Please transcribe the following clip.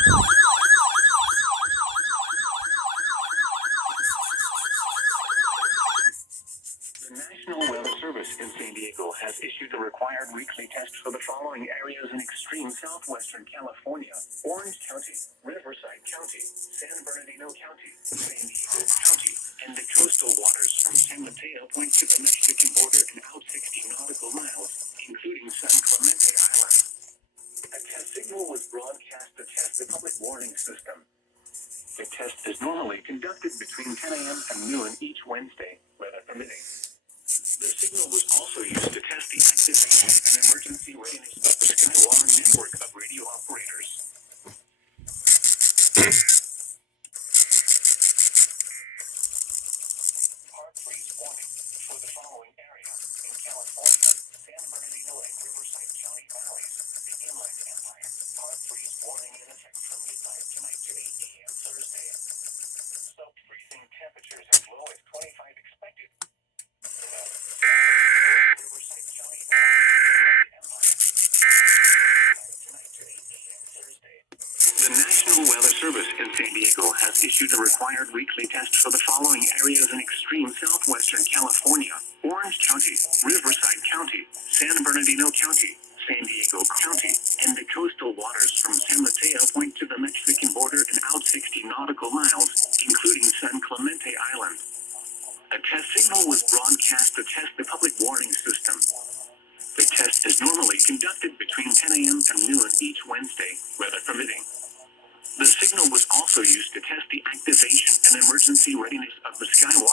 The National Weather Service in San Diego has issued the required weekly test for the following areas in extreme southwestern California: Orange County, Riverside County, San Bernardino County, San Diego County, and the coastal waters from San Mateo Point to the Mexican border and out 60 nautical miles, including San Clemente Island. A test signal was broadcast to test the public warning system. The test is normally conducted between 10 a.m. and noon each Wednesday, weather permitting. The signal was also used to test the activation and emergency readiness of the Skywire network of radio operators. Hard freeze warning for the following area in California: San Bernardino and Riverside County valleys, the Inland Empire. Hard freeze warning in effect from midnight tonight to 8 a.m. Thursday. Sub-freezing temperatures as low as 25 expected. Riverside County Valley, Inland Empire. Tonight to 8 a.m. Thursday. The National Weather Service in San Diego has issued the required weekly test for the following areas in extreme southwestern California: Orange County, Riverside County, San Bernardino County, San Diego County, and the coastal waters from San Mateo Point to the Mexican border and out 60 nautical miles, including San Clemente Island. A test signal was broadcast to test the public warning system. The test is normally conducted between 10 a.m. and noon each Wednesday, weather permitting. The signal was also used to test the activation and emergency readiness of the Skywire